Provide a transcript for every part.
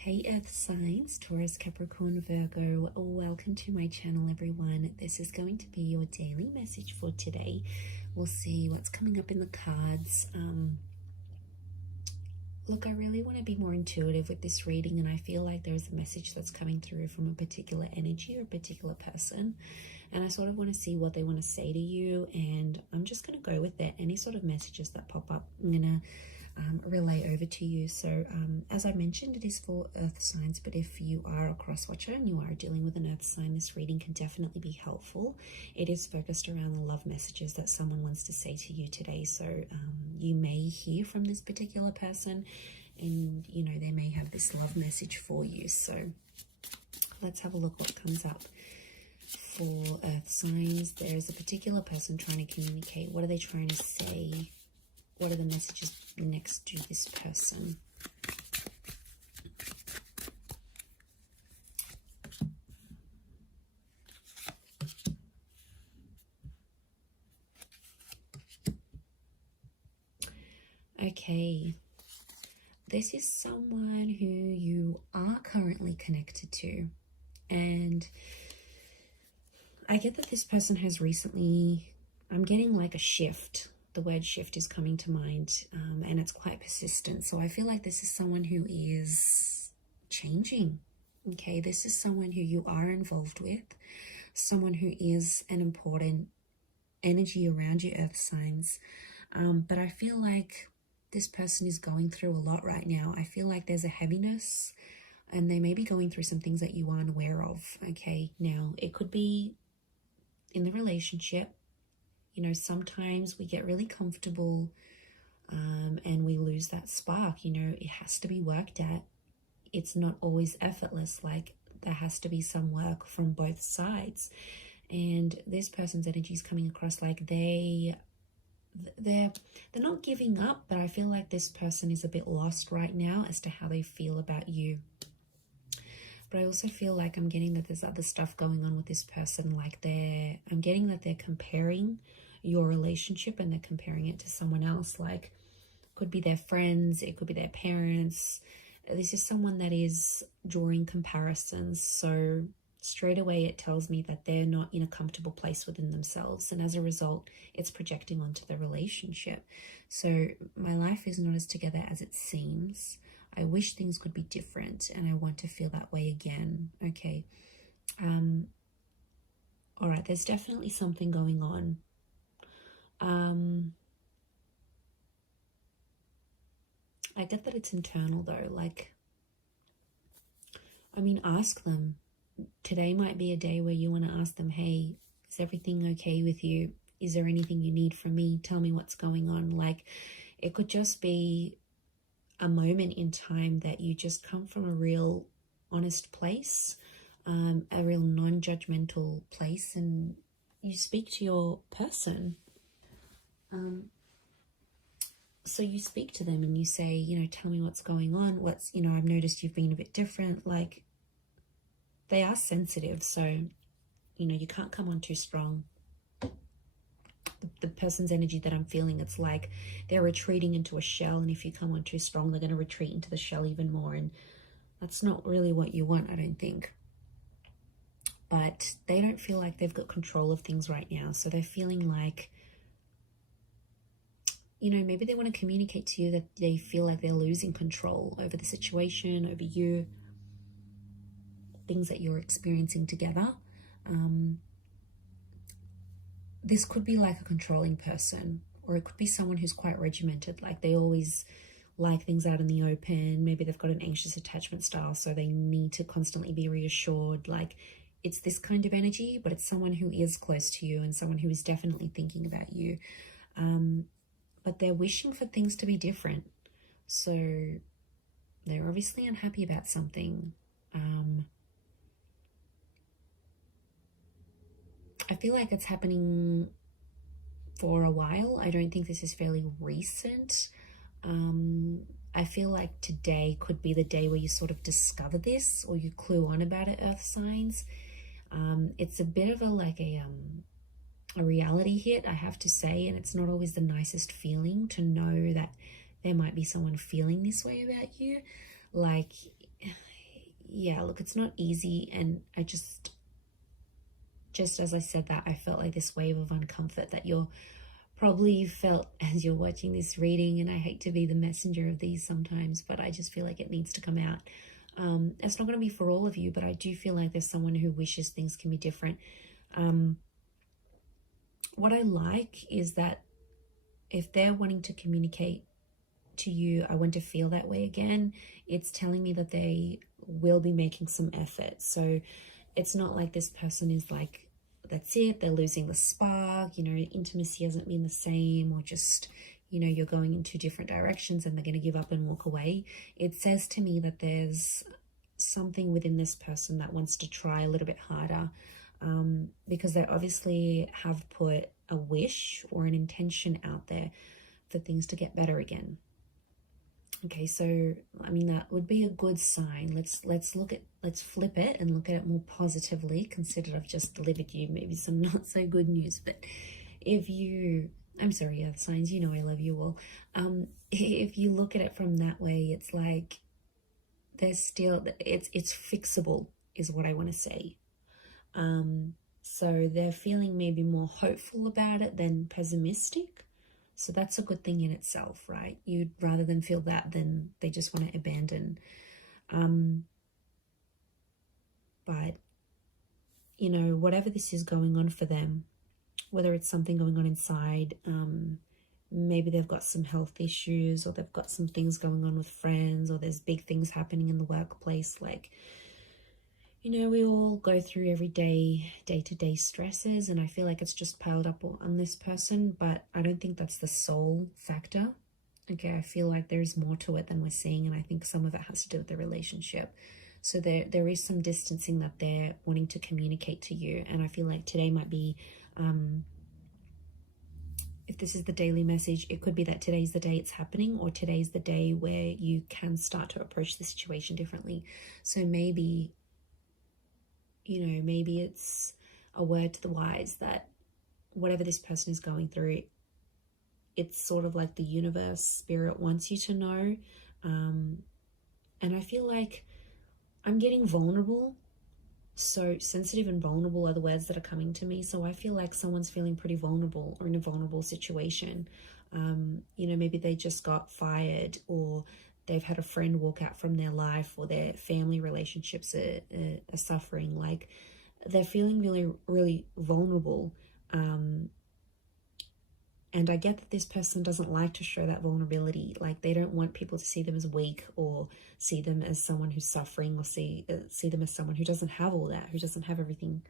Hey Earth signs, Taurus, Capricorn, Virgo, welcome to my channel everyone. This is going to be your daily message for today. We'll see what's coming up in the cards. Look, I really want to be more intuitive with this reading, and I feel like there's a message that's coming through from a particular energy or a particular person, and I sort of want to see what they want to say to you, and I'm just going to go with it. Any sort of messages that pop up, I'm going to relay over to you. So as I mentioned, it is for earth signs, but if you are a cross watcher and you are dealing with an earth sign, this reading can definitely be helpful. It is focused around the love messages that someone wants to say to you today. So you may hear from this particular person, and you know, they may have this love message for you. So let's have a look what comes up for earth signs. There's a particular person trying to communicate. What are they trying to say? What are the messages next to this person? Okay, this is someone who you are currently connected to, and I get that this person has recently, I'm getting like a shift. The word shift is coming to mind, and it's quite persistent. So I feel like this is someone who is changing. Okay, this is someone who you are involved with, someone who is an important energy around your earth signs. But I feel like this person is going through a lot right now. I feel like there's a heaviness, and they may be going through some things that you aren't aware of. Okay, now it could be in the relationship. You know, sometimes we get really comfortable and we lose that spark. You know, it has to be worked at. It's not always effortless. Like, there has to be some work from both sides. And this person's energy is coming across like they're not giving up, but I feel like this person is a bit lost right now as to how they feel about you. But I also feel like I'm getting that there's other stuff going on with this person. Like I'm getting that they're comparing your relationship, and they're comparing it to someone else. Like, could be their friends, it could be their parents. This is someone that is drawing comparisons. So straight away it tells me that they're not in a comfortable place within themselves, and as a result it's projecting onto the relationship. So my life is not as together as it seems. I wish things could be different, and I want to feel that way again. Okay, all right, there's definitely something going on. I get that it's internal though. Like, I mean, ask them. Today might be a day where you want to ask them, hey, is everything okay with you? Is there anything you need from me? Tell me what's going on. Like, it could just be a moment in time that you just come from a real honest place, a real non-judgmental place, and you speak to your person. So you speak to them and you say, you know, tell me what's going on. You know, I've noticed you've been a bit different. Like, they are sensitive, so, you know, you can't come on too strong. The person's energy that I'm feeling, it's like they're retreating into a shell, and if you come on too strong, they're going to retreat into the shell even more, and that's not really what you want, I don't think. But they don't feel like they've got control of things right now, so they're feeling like, you know, maybe they want to communicate to you that they feel like they're losing control over the situation, over you, things that you're experiencing together. This could be like a controlling person, or it could be someone who's quite regimented. Like, they always like things out in the open. Maybe they've got an anxious attachment style, so they need to constantly be reassured. Like, it's this kind of energy, but it's someone who is close to you and someone who is definitely thinking about you. But they're wishing for things to be different. So they're obviously unhappy about something. I feel like it's happening for a while. I don't think this is fairly recent. I feel like today could be the day where you sort of discover this, or you clue on about it, earth signs. It's a bit of a reality hit, I have to say, and it's not always the nicest feeling to know that there might be someone feeling this way about you. Like, yeah, look, it's not easy. And I just as I said that, I felt like this wave of uncomfort that you're probably felt as you're watching this reading. And I hate to be the messenger of these sometimes, but I just feel like it needs to come out. It's not going to be for all of you, but I do feel like there's someone who wishes things can be different. What I like is that if they're wanting to communicate to you, I want to feel that way again, it's telling me that they will be making some effort. So it's not like this person is like, that's it, they're losing the spark, you know, intimacy hasn't been the same, or just, you know, you're going in two different directions and they're going to give up and walk away. It says to me that there's something within this person that wants to try a little bit harder, because they obviously have put a wish or an intention out there for things to get better again. Okay, so I mean, that would be a good sign. Let's flip it and look at it more positively. Consider I've just delivered you maybe some not so good news, but if you, I'm sorry, earth signs, you know I love you all. If you look at it from that way, it's like there's still, it's fixable is what I want to say. So they're feeling maybe more hopeful about it than pessimistic. So that's a good thing in itself, right? You'd rather than feel that than they just want to abandon. But, you know, whatever this is going on for them, whether it's something going on inside, maybe they've got some health issues, or they've got some things going on with friends, or there's big things happening in the workplace. Like, you know, we all go through every day-to-day stresses, and I feel like it's just piled up on this person, but I don't think that's the sole factor. Okay, I feel like there's more to it than we're seeing, and I think some of it has to do with the relationship. So there is some distancing that they're wanting to communicate to you, and I feel like today might be, if this is the daily message, it could be that today's the day it's happening, or today's the day where you can start to approach the situation differently. So maybe, you know, maybe it's a word to the wise that whatever this person is going through, it's sort of like the universe, spirit wants you to know. And I feel like I'm getting vulnerable. So sensitive and vulnerable are the words that are coming to me. So I feel like someone's feeling pretty vulnerable or in a vulnerable situation. You know, maybe they just got fired, or they've had a friend walk out from their life, or their family relationships are suffering. Like, they're feeling really, really vulnerable. And I get that this person doesn't like to show that vulnerability. Like, they don't want people to see them as weak, or see them as someone who's suffering, or see them as someone who doesn't have all that, who doesn't have everything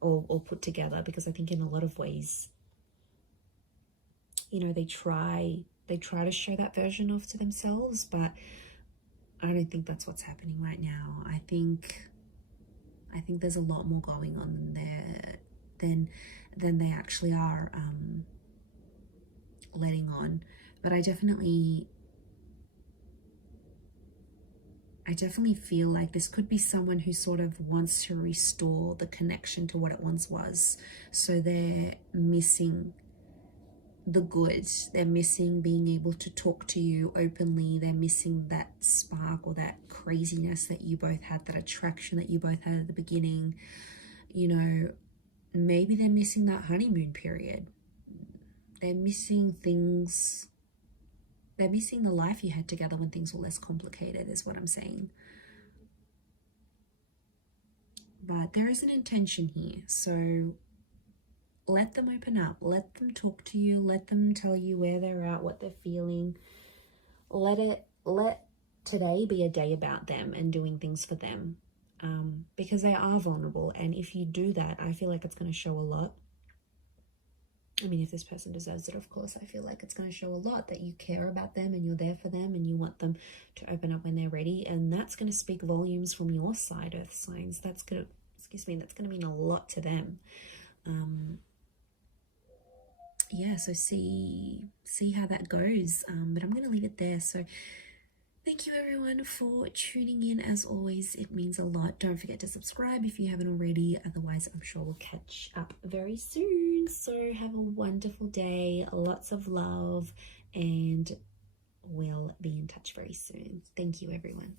all put together. Because I think in a lot of ways, you know, they try to show that version of to themselves, but I don't think that's what's happening right now. I think there's a lot more going on than they actually are letting on. But I definitely feel like this could be someone who sort of wants to restore the connection to what it once was. So they're missing the good. They're missing being able to talk to you openly. They're missing that spark or that craziness that you both had, that attraction that you both had at the beginning. You know, maybe they're missing that honeymoon period. They're missing things. They're missing the life you had together when things were less complicated, is what I'm saying. But there is an intention here. So let them open up. Let them talk to you. Let them tell you where they're at, what they're feeling. Let today be a day about them and doing things for them. Because they are vulnerable. And if you do that, I feel like it's going to show a lot. I mean, if this person deserves it, of course, I feel like it's going to show a lot that you care about them and you're there for them and you want them to open up when they're ready. And that's going to speak volumes from your side, earth signs. That's going to mean a lot to them. Yeah, so see how that goes. But I'm going to leave it there. So thank you everyone for tuning in. As always, it means a lot. Don't forget to subscribe if you haven't already. Otherwise, I'm sure we'll catch up very soon. So have a wonderful day. Lots of love. And we'll be in touch very soon. Thank you, everyone.